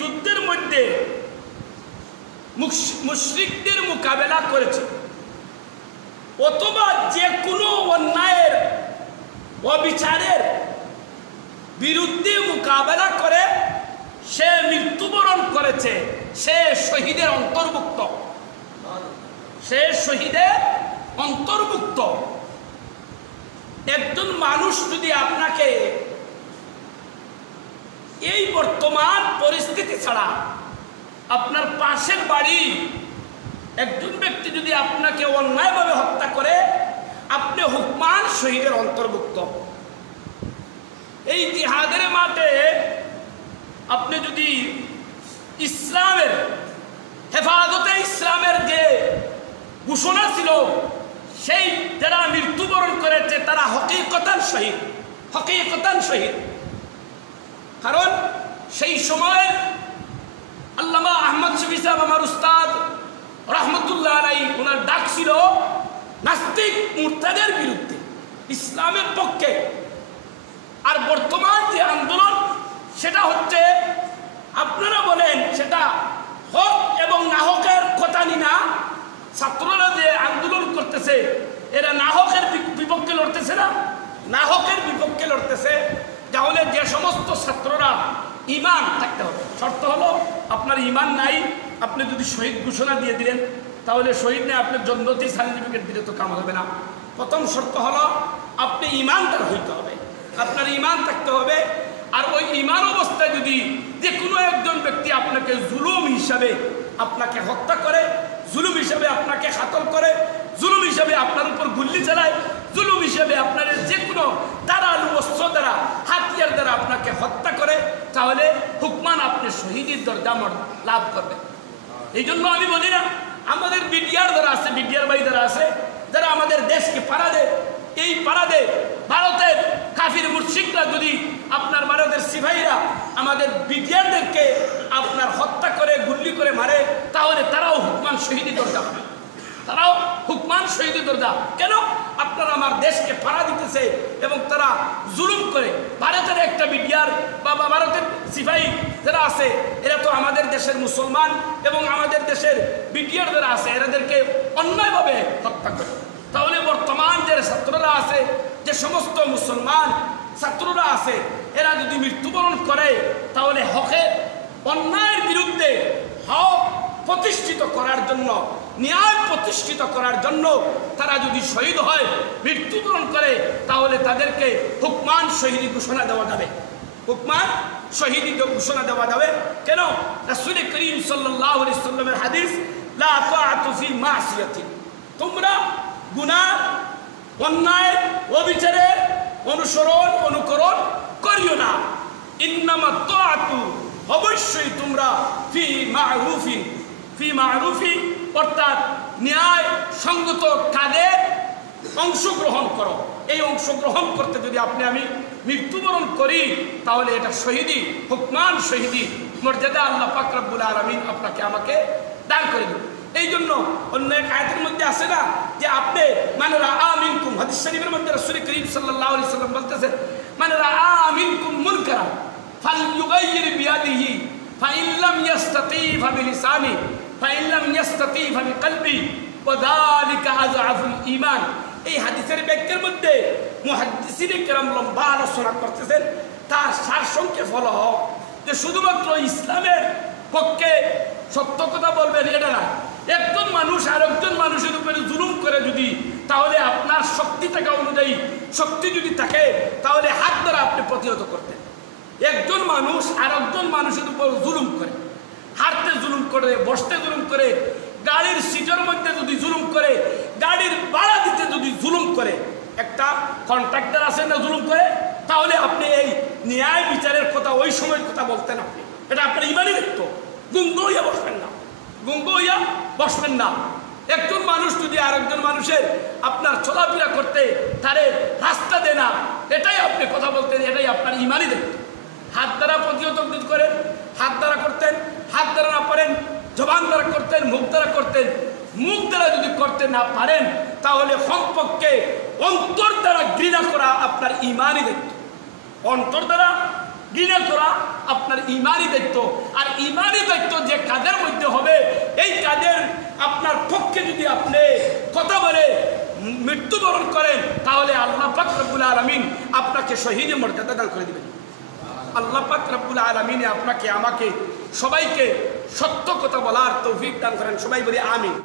যুদ্ধের মধ্যে মুশরিকদের মোকাবেলা করেছে, অথবা যে কোনো অন্যায়ের অবিচারের বিরুদ্ধে মোকাবেলা করে সে মৃত্যুবরণ করেছে, সে শহীদের অন্তর্ভুক্ত, সে শহীদের অন্তর্ভুক্ত। একজন মানুষ যদি আপনাকে এই বর্তমান পরিস্থিতি ছাড়া আপনার পাশের বাড়ি একজন ব্যক্তি যদি আপনাকে অন্যায়ভাবে হত্যা করে, আপনি হুকমান শহীদের অন্তর্ভুক্ত। এই জিহাদের মাঠে আপনি যদি ইসলামের হেফাজতে ইসলামের যে ঘোষণা ছিল, সেই যারা মৃত্যুবরণ করেছে তারা হকিকতান শহীদ, হকিকতান শহীদ। কারণ সেই সময় আল্লামা আহমদ শফি সাহেব আমার উস্তাদ রহমতুল্লাহ আলাই, ওনার ডাক ছিল নাস্তিক মুরতাদের বিরুদ্ধে, ইসলামের পক্ষে। আর বর্তমান যে আন্দোলন সেটা হচ্ছে, আপনারা বলেন সেটা হক এবং নাহকের কথা নি না, ছাত্ররা যে আন্দোলন করতেছে এরা নাহকের বিপক্ষে লড়তেছে না, নাহকের বিপক্ষে লড়তেছে। তাহলে যে সমস্ত ছাত্ররা ঈমান থাকতে হবে, শর্ত হলো আপনার ঈমান নাই, আপনি যদি শহীদ ঘোষণা দিয়ে দিলেন তাহলে শহীদ নেই, আপনার জন্মতেই সার্টিফিকেট দিলে তো কাম হবে না। প্রথম শর্ত হলো আপনি ঈমানদার হইতে হবে, আপনার ঈমান থাকতে হবে। আর ওই ঈমান অবস্থায় যদি যে কোনো একজন ব্যক্তি আপনাকে জুলুম হিসাবে আপনাকে হত্যা করে, জুলুম হিসাবে আপনাকে কাতল করে, জুলুম হিসাবে আপনার উপর গুল্লি চালায়, জুলুম হিসাবে আপনার যে কোনো ধারালো অস্ত্র দ্বারা, হাতিয়ার দ্বারা আপনাকে হত্যা করে, তাহলে হুকমান আপনি শহীদের দরজা লাভ করবেন। এই জন্য আমি বলি না, আমাদের বিডিআর যারা আছে, বিডিআর ভাই যারা আছে, যারা আমাদের দেশকে পাড়া দেয়, এই পাড়া দেয় ভারতের কাফির মুশরিকরা যদি আপনার ভারতের সিপাহীরা আমাদের বিডিআরদেরকে আপনার হত্যা করে গুল্লি করে মারে, তাহলে তারাও হুকমান শহীদি দরজা পাবে, তারাও হুকমান শহীদি দরজা। কেন? আপনারা আমার দেশকে পাড়া দিতেছে এবং তারা জুলুম করে। ভারতের একটা বিডিআর বা ভারতের সিপাহী যারা আছে এরা তো আমাদের দেশের মুসলমান এবং আমাদের দেশের বিডিআর যারা আছে এরাদেরকে অন্যায়ভাবে হত্যা করে। তাহলে বর্তমান যে ছাত্ররা আছে, যে সমস্ত মুসলমান ছাত্ররা আছে, এরা যদি মৃত্যুবরণ করে তাহলে হকের অন্যায়ের বিরুদ্ধে হক প্রতিষ্ঠিত করার জন্য, ন্যায় প্রতিষ্ঠিত করার জন্য তারা যদি শহীদ হয়, মৃত্যুবরণ করে, তাহলে তাদেরকে হুকমান শহীদি ঘোষণা দেওয়া যাবে, হুকমান শহীদি ঘোষণা দেওয়া যাবে। কেন? রাসূল করিম সাল্লাল্লাহু আলাইহি ওয়াসাল্লামের হাদিস, লা তাআতু ফি মাসিয়াতিন, তোমরা গুনাহ, অন্যায়, অবিচারের অনুকরণ করিও না। ইন্নামা তাআতু, অবশ্যই তোমরা ফি মা'রুফিন, ফি মা'রুফি অর্থাৎ ন্যায় সঙ্গত কাজে অংশগ্রহণ করো। এই অংশগ্রহণ করতে যদি আমি মৃত্যুবরণ করি তাহলে এটা শহীদি, হুকমান শহীদি মর্যাদা আল্লাহ পাক রব্বুল আলামিন আপনাকে আমাকে দান করে দেন। এই জন্য অন্য এক আয়াতের মধ্যে আছে না যে আপনি মানে রাআ মিনকুম, হাদিস শরীফের মধ্যে রাসূল করিম সাল্লাল্লাহু আলাইহি ওয়াসাল্লাম বলতেছেন, মানে রাআ মিনকুম মুনকারা ফালইউগাইয়ির বিয়াদিহি ফাইন লাম ইস্তাতি ফাবিলিসানি ফাইন লাম ইস্তাতি ফাবিকলবি ওয়া যালিকা আযআফুল ঈমান। এই হাদিসের ব্যাখ্যার মধ্যে মুহাদ্দিসিনে কেরাম লম্বা আলোচনা করতেছেন। তার সারসংক্ষেপ হলো যে শুধুমাত্র ইসলামের পক্ষে সত্য কথা বলবেন এটা না, একজন মানুষ আর একজন মানুষের উপরে জুলুম করে যদি, তাহলে আপনার শক্তি থাকা অনুযায়ী শক্তি যদি থাকে তাহলে হাত দ্বারা আপনি প্রতিহত করতেন। একজন মানুষ আর একজন মানুষের উপর জুলুম করে, হাঁটতে জুলুম করে, বসতে জুলুম করে, গাড়ির সিটের মধ্যে যদি জুলুম করে, গাড়ির ভাড়া দিতে যদি জুলুম করে, একটা কন্ট্রাক্টর আছেন না জুলুম করে, তাহলে আপনি এই ন্যায় বিচারের কথা ওই সময়ের কথা বলতেন। আপনি এটা আপনার ইমানই দেখতো, গুঙ্গ হইয়া বসবেন না, গুঙ্গ হইয়া বসবেন না। একজন মানুষ যদি আর একজন মানুষের আপনার চলাফেরা করতে তারে রাস্তা দেয় না, এটাই আপনি কথা বলতেন, এটাই আপনার ইমানই দেখত। হাত দ্বারা প্রতিহত করেন, হাত দ্বারা করতেন, হাত দ্বারা না পারেন জবান দ্বারা করতেন, মুখ দ্বারা করতেন। মুখ দ্বারা যদি করতে না পারেন তাহলে কমপক্ষে অন্তর দ্বারা ঘৃণা করা আপনার ইমানই দেখত। অন্তর দ্বারা ঘৃণা করা আপনার ইমানি দায়িত্ব। আর ইমানি দায়িত্ব যে কাজের মধ্যে হবে, এই কাজের আপনার পক্ষে যদি আপনি কথা বলে মৃত্যুবরণ করেন, তাহলে আল্লাহ পাক রব্বুল আলামিন আপনাকে শহীদের মর্যাদা দান করে দিবেন। আল্লাহ পাক রব্বুল আলামিন আপনাকে আমাকে সবাইকে সত্য কথা বলার তৌফিক দান করেন। সবাই বলি আমিন।